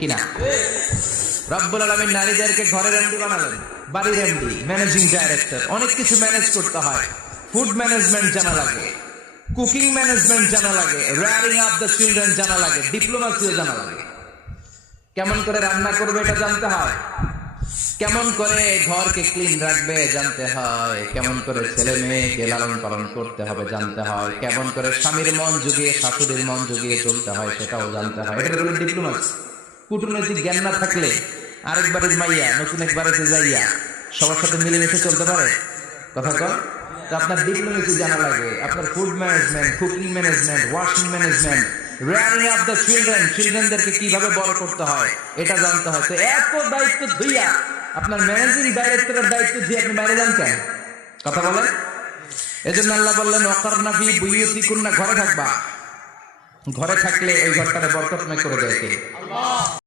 কিনা? রব্বুল আলামিন নারীদেরকে ঘরের এমডি বানালেন, বাড়ির এমডি, ম্যানেজিং ডাইরেক্টর। অনেক কিছু ম্যানেজ করতে হয়। ফুড ম্যানেজমেন্ট জানা লাগে, কুকিং ম্যানেজমেন্ট জানা লাগে, রেয়ারিং আপ দ্য চিলড্রেন জানা লাগে, ডিপ্লোমাসিও জানা লাগে। কেমন করে রান্না করবে এটা জানতে হয়, কেমন করে ঘরকে ক্লিন রাখবে জানতে হয়, কেমন করে ছেলে মেয়েকে লালন পালন করতে হবে জানতে হয়, কেমন করে স্বামীর মন জুগিয়ে শাশুড়ির মন জুগিয়ে চলতে হয় সেটাও জানতে হয়। এটা হলো ডিপ্লোমাসি। কূটনৈতিক জ্ঞান না থাকলে আরেকবারের মাইয়া নতুন একবারে যাইয়া সবার সাথে মিলেমিশে চলতে পারে? কথা কর। আপনার ডিপ্লোমেসি জানা লাগে, আপনার food management, cooking management, washing management, rearing up the children, চিলড্রেনদেরকে কিভাবে বড় করতে হয় এটা জানতে হয়। তো এত দায়িত্ব ধুইয়া আপনার ম্যানেজিং ডাইরেক্টরের দায়িত্ব দিয়ে আপনি বাইরে যান কেন? কথা বলেন। এজন্য আল্লাহ বললেন ওয়াকারনা ফি বুয়ুতিকুন্না, ঘরে থাকবা। ঘরে থাকলে ওই ঘরটারে বরকতময় করে দেয় কে? আল্লাহ।